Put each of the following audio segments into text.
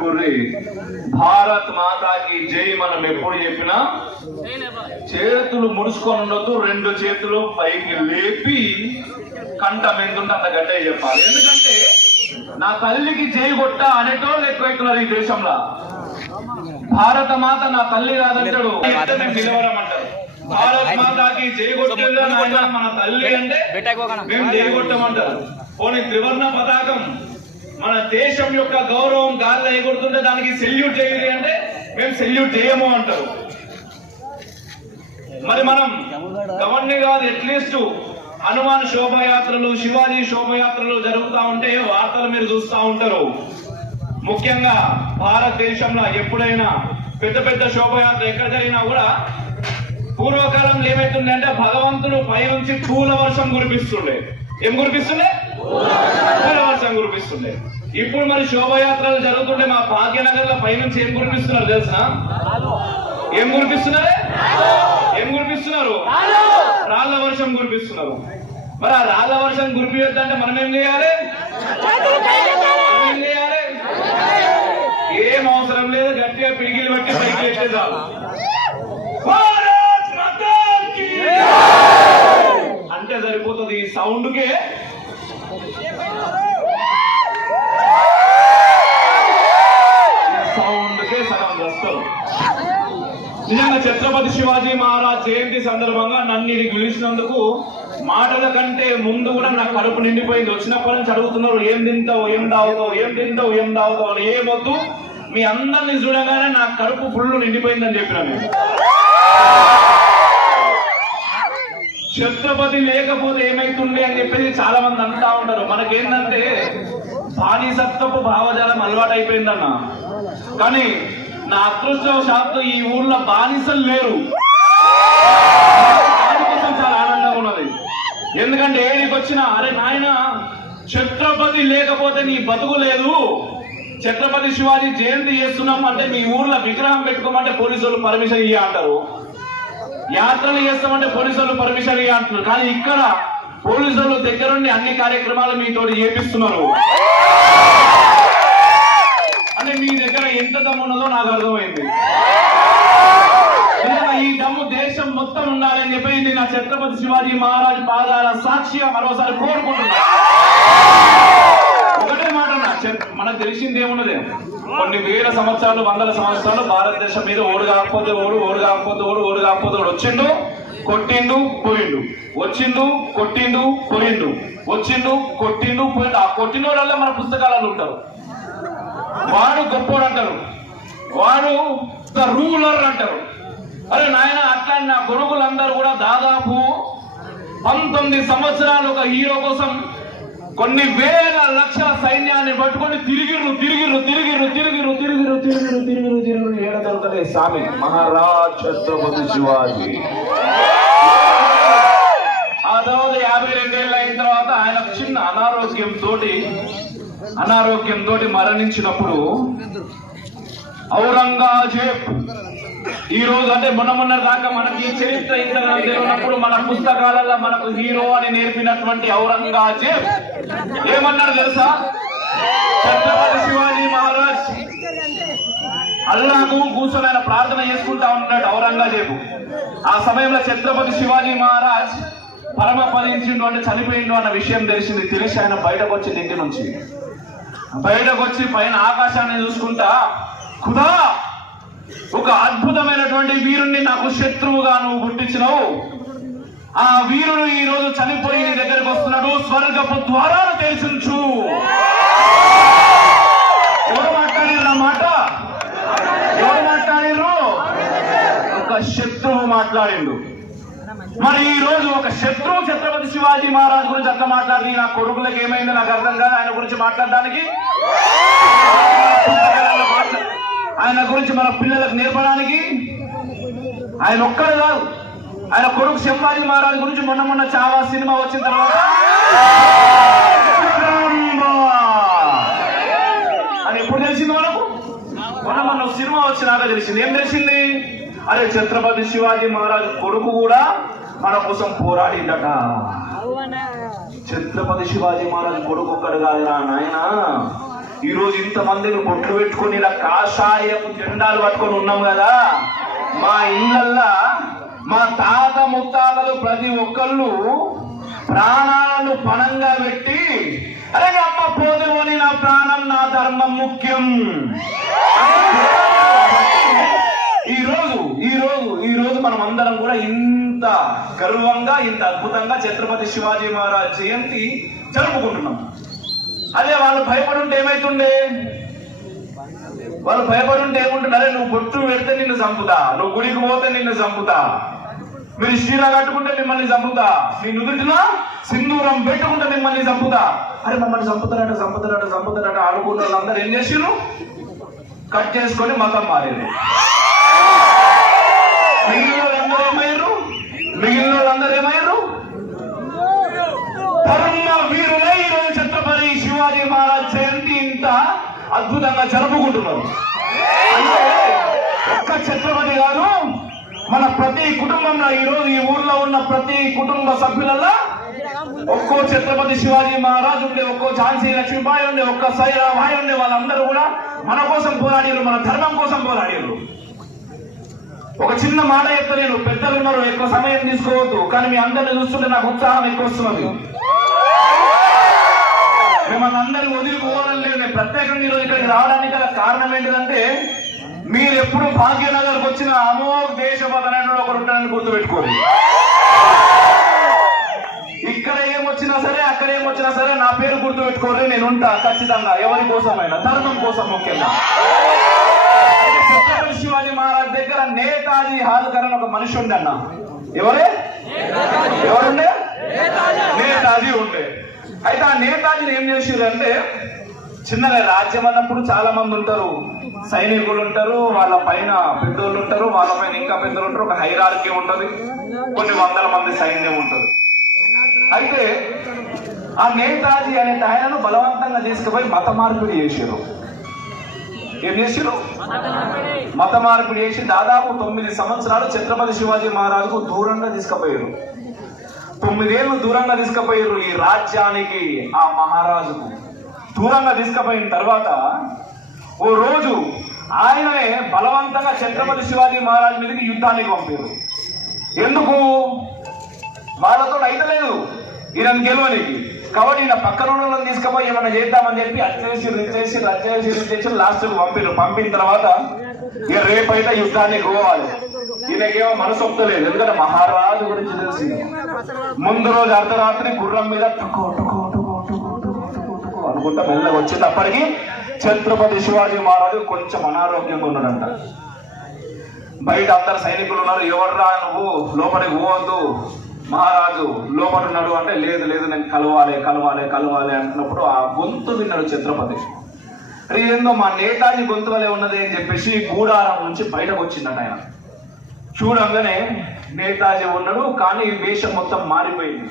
పెట్టుకుర్రి. భారత్ మాతాకి జై మనం ఎప్పుడు చెప్పినా చేతులు ముడుచుకొని ఉండొద్దు, రెండు చేతులు పైకి లేపి కంఠం ఎంతుంటే అంత గట్టిగా చెప్పాలి. ఎందుకంటే నా తల్లికి జై కొట్ట అనేటోళ్ళు ఎక్కువైతున్నారు ఈ దేశంలో. భారత మాత నా తల్లి కాదంటాడు, నిలవరమంటారు. భారత్ మాతాకి జై కొట్టిందా మన తల్లి అంటే మేము జై కొట్టమంటారు. పోనీ త్రివర్ణ పతాకం మన దేశం యొక్క గౌరవం గాల్లో ఎగురుతుంటే దానికి సెల్యూట్ చేయాలి అంటే మేము సెల్యూట్ చేయము అంటారు. మరి మనం గవర్నీ కాదు, అట్లీస్ట్ హనుమాన్ శోభయాత్రలు, శివాజీ శోభయాత్రలు జరుగుతూ ఉంటే వార్తలు మీరు చూస్తూ ఉంటారు. ముఖ్యంగా భారతదేశంలో ఎప్పుడైనా పెద్ద పెద్ద శోభయాత్ర ఎక్కడ జరిగినా కూడా పూర్వకాలంలో ఏమైతుండే అంటే భగవంతుడు పైనుంచి పూల వర్షం కురిపిస్తుండే. ఏం కురిపిస్తుండే? పూల వర్షం కురిపిస్తుండే. ఇప్పుడు మరి శోభయాత్రలు జరుగుతుంటే మా భాగ్యనగర్ లో పైనుంచి ఏం కురిపిస్తున్నారు తెలుసా? ఏం కురిపిస్తున్నారు? ఏం కురిపిస్తున్నారు? రాళ్ల వర్షం కురిపిస్తున్నారు. మరి ఆ రాళ్ల వర్షం కురిపియొద్దంటే మనం ఏం చేయాలి? ఏం చేయాలి? ఏం అవసరం లేదు, గట్టిగా పిడికిలు బట్టి పైకి ఎట్టేదాం. అంటే సరిపోతుంది. ఈ సౌండ్ కే సగం వస్తారు. నిజంగా ఛత్రపతి శివాజీ మహారాజ్ జయంతి సందర్భంగా నన్ను ఇది పిలిచినందుకు మాటల కంటే ముందు కూడా నా కడుపు నిండిపోయింది. వచ్చినప్పటి నుంచి అడుగుతున్నారు ఏం తింటావు, ఏం తాగుతావు, ఏం తింటావు, ఏం తాగుతావు అని. ఏమొద్దు, మీ అందరినీ చూడగానే నా కడుపు ఫుల్ నిండిపోయిందని చెప్పిన నేను. ఛత్రపతి లేకపోతే ఏమైతుండే అని చెప్పేసి చాలా మంది అంటా ఉంటారు. మనకేంటంటే బానిసత్వపు భావజాలం అలవాటు అయిపోయిందన్న. కానీ నా అదృష్టవశాత్తు ఈ ఊర్లో బానిసలు లేరు. దానికోసం చాలా ఆనందంగా ఉన్నది. ఎందుకంటే ఏడికి వచ్చినా అరే నాయన ఛత్రపతి లేకపోతే నీ బతుకు లేదు, ఛత్రపతి శివాజీ జయంతి చేస్తున్నాం అంటే మీ ఊర్లో విగ్రహం పెట్టుకోమంటే పోలీసు వాళ్ళు పర్మిషన్ ఇయ్య అంటారు, యాత్రలు చేస్తామంటే పోలీసు వాళ్ళు పర్మిషన్ ఇయ్య అంటున్నారు. కానీ ఇక్కడ పోలీసు వాళ్ళు దగ్గరుండి అన్ని కార్యక్రమాలు మీతో చేపిస్తున్నారు. అంటే మీ దగ్గర ఎంత దమ్ము ఉన్నదో నాకు అర్థమైంది. ఈ దమ్ము దేశం మొత్తం ఉండాలని చెప్పి నా ఛత్రపతి శివాజీ మహారాజ్ పాదాల సాక్షిగా మరోసారి కోరుకుంటున్నా. ఒకటే మాట, మనకు తెలిసింది ఏమున్నది, కొన్ని వేల సంవత్సరాలు, వందల సంవత్సరాలు భారతదేశం మీద ఓడు కాకపోతే ఓడు, ఓడు కాకపోతే ఓడు, ఓడు కాకపోతే ఓడు వచ్చిండు, కొట్టిండు, పోయిండు, వచ్చిండు, కొట్టిండు, పోయిండు, వచ్చిండు, కొట్టిండు, పోయిండు. ఆ కొట్టిన వాళ్ళ మన పుస్తకాలలో ఉంటారు. వాడు గొప్పోడు అంటారు, వాడు ద రూలర్ అంటారు. అరే నాయన అట్లా నా కొడుకులందరూ కూడా దాదాపు 19 సంవత్సరాలు ఒక హీరో కోసం కొన్ని వేల లక్షల సైన్యాన్ని పట్టుకొని తిరిగిర్రు తిరిగిర్రు తిరిగిర్రు తిరిగిర్రు తిరిగిర్రు తిరిగిర్రు తిరిగిర్రు తిరిగిర్రు ఏడగలుగుతాడే స్వామి మహారాజ్ ఛత్రపతి శివాజీ. ఆ తర్వాత 52 ఏళ్ళు అయిన తర్వాత ఆయన చిన్న అనారోగ్యంతో మరణించినప్పుడు ఔరంగజేబ్, ఈ రోజు అంటే మొన్న దాకా మనకి చరిత్ర ఇంతగా తెలియనప్పుడు మన పుస్తకాలలో మనకు హీరో అని నేర్పినటువంటి ఔరంగజేబ్ ఏమన్నాడు తెలుసా? ఛత్రపతి శివాజీ మహారాజ్ అల్లాహకు కూర్చొని ఆయన ప్రార్థన చేసుకుంటా ఉన్నాడు ఔరంగజేబు. ఆ సమయంలో ఛత్రపతి శివాజీ మహారాజ్ పరమపదించిండు అంటే చనిపోయిండు అన్న విషయం తెలిసి ఆయన బయటకు వచ్చింది. ఇంటి నుంచి బయటకు వచ్చి పైన ఆకాశాన్ని చూసుకుంటా, ఖుదా ఒక అద్భుతమైనటువంటి వీరుణ్ణి నాకు శత్రువుగా నువ్వు పుట్టించినావు, ఆ వీరుడు ఈ రోజు చనిపోయి నీ దగ్గరికి వస్తున్నాడు, స్వర్గపు ద్వారాలు తెరిచించు. ఎవరు మాట్లాడిర్రు మాట? ఎవరు మాట్లాడిర్రు? ఒక శత్రువు మాట్లాడిండు. మరి ఈ రోజు ఒక శత్రువు ఛత్రపతి శివాజీ మహారాజ్ గురించి అట్లా మాట్లాడి నా కొడుకులకు ఏమైందో నాకు అర్థం కాదు. ఆయన గురించి మాట్లాడడానికి, ఆయన గురించి మన పిల్లలకు నేర్పడానికి ఆయన ఒక్కడు కాదు, ఆయన కొడుకు శివాజీ మహారాజ్ గురించి మొన్న చావా సినిమా వచ్చిన తర్వాత అది ఎప్పుడు తెలిసింది మనకు? మొన్న సినిమా వచ్చినాక తెలిసింది. ఏం తెలిసింది? అరే ఛత్రపతి శివాజీ మహారాజ్ కొడుకు కూడా మన కోసం పోరాడిందట. ఛత్రపతి శివాజీ మహారాజ్ కొడుకు ఒక్కడు కాదురా నాయన, ఈ రోజు ఇంతమందిని బొట్లు పెట్టుకొని ఇలా కాషాయపు జెండాలు పట్టుకొని ఉన్నాం కదా. మా ఇళ్ళల్లా మా తాత ముత్తాతలు ప్రతి ఒక్కళ్ళు ప్రాణాలను పణంగా పెట్టి, అరే అమ్మ పోదుమని నా ప్రాణం నా ధర్మం ముఖ్యం. ఈ రోజు మనం అందరం కూడా ఇంత గర్వంగా ఇంత అద్భుతంగా ఛత్రపతి శివాజీ మహారాజ్ జయంతి జరుపుకుంటున్నాం. అదే వాళ్ళు భయపడుంటే ఏమైతుండే? వాళ్ళు భయపడుంటే ఏముంటున్నారే, నువ్వు బొట్టు పెడితే నిన్ను చంపుతా, నువ్వు గుడికి పోతే నిన్ను చంపుతా, మీరు శ్రీరా కట్టుకుంటే మిమ్మల్ని చంపుతా, మీ నుదుటిలో సింధూరం పెట్టుకుంటే మిమ్మల్ని చంపుతా. అరే మమ్మల్ని చంపుతారట అనుకున్న వాళ్ళందరూ ఏం చేసిరు? కట్ చేసుకొని మతం మారారు. మిగిలిన వాళ్ళందరూ ఏమయ్యారు? ధర్మ వీరులై ఈరోజు ఛత్రపతి శివాజీ మహారాజ్ జయంతి ఇంత అద్భుతంగా జరుపుకుంటున్నారు. అంటే ఒక్క ఛత్రపతి గారు మన ప్రతి కుటుంబంలో, ఈరోజు ఈ ఊర్లో ఉన్న ప్రతి కుటుంబ సభ్యులలో ఒక్కో ఛత్రపతి శివాజీ మహారాజ్ ఉండే, ఒక్కో ఝాన్సీ లక్ష్మీబాయి ఉండే, ఒక్క సైరాబాయి ఉండే, వాళ్ళందరూ కూడా మన కోసం పోరాడారు, మన ధర్మం కోసం పోరాడారు. ఒక చిన్న మాట చెప్తే, నేను పెద్దలు ఉన్నారు, ఎక్కువ సమయం తీసుకోవద్దు, కానీ మీ అందరిని చూస్తుంటే నాకు ఉత్సాహం ఎక్కువ వస్తున్నది. మిమ్మల్ని అందరినీ వదిలిపోవడం లేదు. నేను ప్రత్యేకంగా ఈరోజు ఇక్కడికి రావడానికి గల కారణం ఏంటిదంటే, మీరు ఎప్పుడు భాగ్యనగర్కి వచ్చిన అమోఘ్ దేశపథ్ అనేటువంటి ఒకరు ఉంటారని గుర్తుపెట్టుకోండి. ఇక్కడ ఏమొచ్చినా సరే, అక్కడ ఏమొచ్చినా సరే నా పేరు గుర్తుపెట్టుకోండి, నేను ఉంటా ఖచ్చితంగా. ఎవరి కోసమైనా, ధర్మం కోసం ముఖ్యంగా. ఛత్రపతి శివాజీ మహారాజ్ దగ్గర నేతాజీ హాల్కర్ అని ఒక మనిషి ఉండే అన్న. ఎవరుండే? నేతాజీ ఉండే. అయితే ఆ నేతాజీని ఏం చేసారు అంటే, చిన్నగా రాజ్యం అన్నప్పుడు చాలా మంది ఉంటారు, సైనికులు ఉంటారు, వాళ్ళ పైన పెద్దోళ్ళు ఉంటారు, వాళ్ళ పైన ఇంకా పెద్దలు ఉంటారు, ఒక హైరార్కీ ఉంటుంది, కొన్ని వందల మంది సైన్యం ఉంటుంది. అయితే ఆ నేతాజీ అనే ఆయనను బలవంతంగా తీసుకుపోయి మత మార్పిడి చేశారు. ఏం చేశారు? మత మార్పిడి చేసి దాదాపు 9 సంవత్సరాలు ఛత్రపతి శివాజీ మహారాజుకు దూరంగా తీసుకుపోయారు. 9 ఏళ్ళు దూరంగా తీసుకుపోయారు ఈ రాజ్యానికి. ఆ మహారాజుకు దూరంగా తీసుకుపోయిన తర్వాత ఓ రోజు ఆయననే బలవంతంగా ఛత్రపతి శివాజీ మహారాజ్ మీదకి యుద్ధానికి పంపారు. ఎందుకు? వాళ్ళతో అయితలేదు ఈయనను గెలవనికి. కాబట్టి ఈయన పక్కన వాళ్ళని తీసుకుపోయి ఏమన్నా చేద్దామని చెప్పి అచ్చేసి లాస్ట్కు పంపారు. పంపిన తర్వాత ఇక రేపైతే యుద్ధానికి పోవాలి. ఈయనకేమో మనసు ఒప్పలేదు, ఎందుకంటే మహారాజు గురించి తెలిసింది. ముందు రోజు అర్ధరాత్రి గుర్రం మీద అనుకుంటా మెల్లగా వచ్చేటప్పటికి ఛత్రపతి శివాజీ మహారాజు కొంచెం అనారోగ్యంగా ఉన్నాడంట. బయట అందరు సైనికులు ఉన్నారు, ఎవర్రా నువ్వు లోపలికి పోవద్దు, మహారాజు లోపల ఉన్నాడు అంటే, లేదు నేను కలవాలి అంటున్నప్పుడు ఆ గొంతు విన్నాడు ఛత్రపతి. ఏందో మా నేతాజీ గొంతు వలే ఉన్నది అని చెప్పేసి గూడారం నుంచి బయటకు వచ్చిందట ఆయన. చూడంగానే నేతాజీ ఉన్నాడు, కానీ వేషం మొత్తం మారిపోయింది.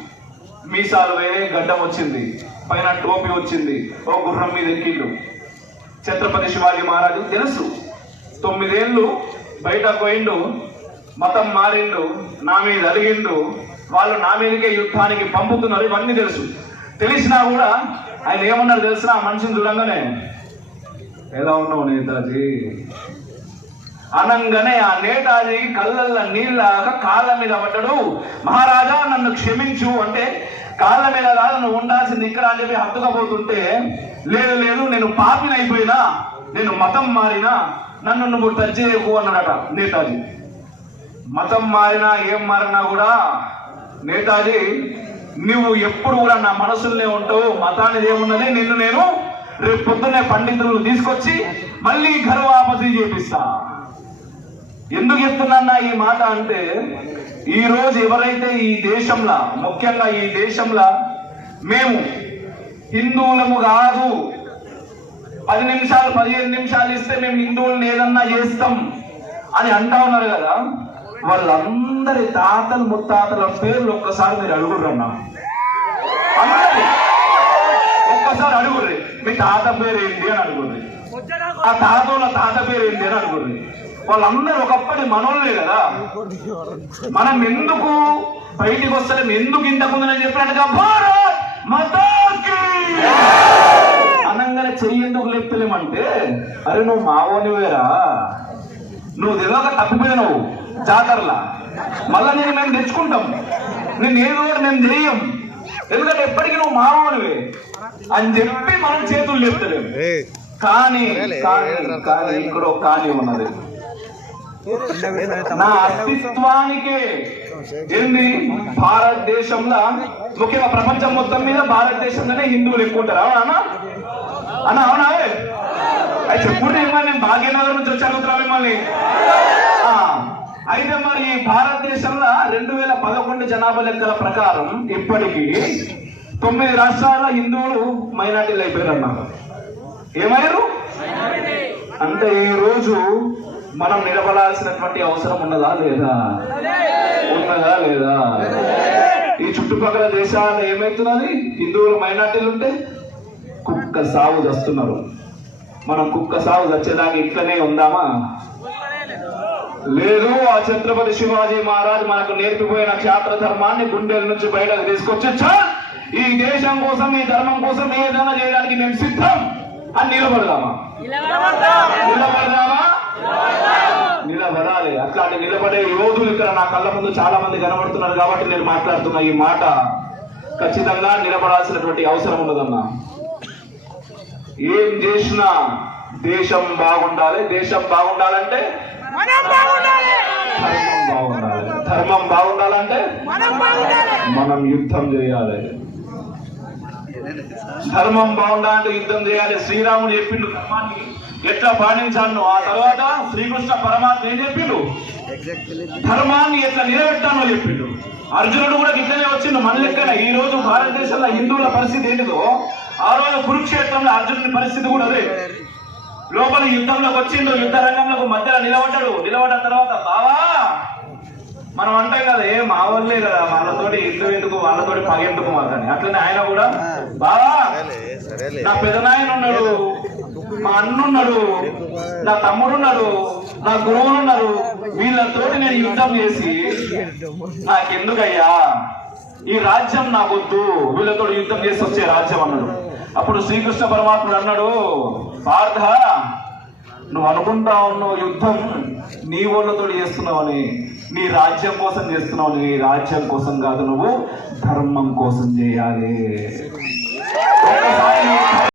మీసాలు వేరే, గడ్డం వచ్చింది, పైన టోపీ వచ్చింది, ఓ గుర్రం మీద ఎక్కిళ్ళు. ఛత్రపతి శివాజీ మహారాజు తెలుసు, 9 ఏళ్ళు బయటకు పోయిండు, మతం మారిండు, నా మీద అలిగిండు, వాళ్ళు నా మీదకే యుద్ధానికి పంపుతున్నారు, ఇవన్నీ తెలుసు. తెలిసినా కూడా ఆయన ఏమన్నారు తెలిసిన? ఆ మనిషిని చూడంగానే, ఎలా ఉన్నావు నేతాజీ అనంగానే ఆ నేతాజీకి కళ్ళల్లో నీళ్ళగా కాళ్ళ మీద పడ్డాడు. మహారాజా నన్ను క్షమించు అంటే, కాళ్ళ మీద కాదు నువ్వు ఉండాల్సింది ఇక్కడ అని చెప్పి హత్తుకపోతుంటే, లేదు నేను పాపిని అయిపోయినా, నేను మతం మారినా, నన్ను నువ్వు టచ్ చేయకు అన్నాడట నేతాజీ. మతం మారినా ఏం మారినా కూడా నేతాజీ నువ్వు ఎప్పుడు కూడా నా మనసులోనే ఉంటావు, మతాన్ని ఏమున్నది, నిన్ను నేను రేపు పొద్దున్నే పండితులను తీసుకొచ్చి మళ్ళీ గర్వాపసి చేపిస్తా. ఎందుకు చెప్తున్నా ఈ మాట అంటే, ఈ రోజు ఎవరైతే ఈ దేశంలో, ముఖ్యంగా ఈ దేశంలో మేము హిందువులము కాదు, 10 నిమిషాలు 15 నిమిషాలు ఇస్తే మేము హిందువులను ఏదన్నా చేస్తాం అని అంటా ఉన్నారు కదా, వాళ్ళందరి తాతలు ముత్తాతల పేర్లు ఒక్కసారి మీరు అడుగుర్రన్నా. అందరి ఒక్కసారి అడుగుర్రి, మీ తాత పేరు ఏంటి అని అడుగుర్రి, ఆ తాత పేరు ఏంటి అని అడుగుర్రి. వాళ్ళందరూ ఒకప్పటి మనోళ్ళే కదా. మనం ఎందుకు బయటికి వస్తలేం? ఎందుకు ఇంతకుముందు నేను చెప్పినట్టుగా భారత్ మాతా కీ అనంగా అనగానే చెయ్యి ఎందుకు లేపుతలేమంటే, అరే నువ్వు మావోనివేరా, నువ్వు తెలియక తప్పిపోయినావు జాతరలా, మళ్ళా మేము తెచ్చుకుంటాం, నేను ఏదో ఒకటి మేము చేయం, ఎందుకంటే ఎప్పటికీ నువ్వు మావోనివే అని చెప్పి మనం చేతులు లేపుతలేము. కానీ కానీ ఇక్కడ ఒక కానీ ఉన్నది, నా అస్తిత్వానికే ఏంది భారతదేశంలో, ముఖ్యంగా ప్రపంచం మొత్తం మీద భారతదేశంలోనే హిందువులు ఎక్కువ ఉంటారు. అవునా అన్న? అవునా? అది చెప్పుకుంటే నేను భాగ్యనగర్ నుంచి వచ్చి అడుగుతున్నా మిమ్మల్ని. అయితే మరి భారతదేశంలో 2011 జనాభా లెక్కల ప్రకారం ఇప్పటికీ 9 రాష్ట్రాల హిందువులు మైనార్టీలు అయిపోయారు అన్నారు. ఏమయ్యారు అంటే ఈ రోజు మనం నిలబడాల్సినటువంటి అవసరం ఉన్నదా లేదా? ఉన్నదా లేదా? ఈ చుట్టుపక్కల దేశాలు ఏమైతున్నది, హిందువులు మైనార్టీలు ఉంటే కుక్క సాగు చేస్తున్నారు. మనం కుక్క సాగు వచ్చేదాకా ఇట్లనే ఉందామా? లేదు. ఆ ఛత్రపతి శివాజీ మహారాజ్ మనకు నేర్పిపోయిన క్షాత్ర ధర్మాన్ని గుండెల నుంచి బయటకు తీసుకొచ్చా, ఈ దేశం కోసం, ఈ ధర్మం కోసం ఏదైనా చేయడానికి మేము సిద్ధం అని నిలబడదామా? నిలబడాలి. అట్లాంటి నిలబడే యోధులు ఇక్కడ నా కళ్ళ ముందు చాలా మంది కనబడుతున్నారు కాబట్టి నేను మాట్లాడుతున్నా ఈ మాట. ఖచ్చితంగా నిలబడాల్సినటువంటి అవసరం ఉన్నదన్నా. ఏం చేసినా దేశం బాగుండాలి. దేశం బాగుండాలంటే ధర్మం బాగుండాలి. ధర్మం బాగుండాలంటే మనం యుద్ధం చేయాలి. ధర్మం బాగుండాలంటే యుద్ధం చేయాలి. శ్రీరాముడు చెప్పిండు ధర్మాన్ని ఎట్లా పాటించాను. ఆ తర్వాత శ్రీకృష్ణ పరమాత్మ ఏం చెప్పిండు, ధర్మాన్ని ఎట్లా నిలబెట్టానో చెప్పిండు. అర్జునుడు కూడా ఇట్లనే వచ్చిండు మన లెక్కన. ఈ రోజు భారతదేశంలో హిందువుల పరిస్థితి ఏంటిదో, ఆ రోజు కురుక్షేత్రంలో అర్జునుడి పరిస్థితి కూడా అదే. లోపల యుద్ధంలోకి వచ్చిండు, యుద్ధ రంగంలో మధ్యలో నిలబడ్డాడు. నిలబడ్డ తర్వాత బావా మనం అంటాం కదా, ఏ మా వాళ్ళే కదా, వాళ్ళతోటి ఇల్లు ఎందుకు, వాళ్ళతోటి పగెందుకు మాకని. అట్లనే ఆయన కూడా బావా నా పెదనాయన ఉన్నాడు, మా అన్నున్నాడు, నా తమ్ముడున్నాడు, నా గురువులున్నారు, వీళ్ళతోటి నేను యుద్ధం చేసి నాకెందుకయ్యా ఈ రాజ్యం నాకొద్దు, వీళ్ళతో యుద్ధం చేసి వచ్చే రాజ్యం అన్నాడు. అప్పుడు శ్రీకృష్ణ పరమాత్ముడు అన్నాడు, పార్థ నువ్వు అనుకుంటా ఉన్నావు యుద్ధం నీ వాళ్ళతో చేస్తున్నావని, నీ రాజ్యం కోసం చేస్తున్నావు. నీ రాజ్యం కోసం కాదు, నువ్వు ధర్మం కోసం చేయాలి.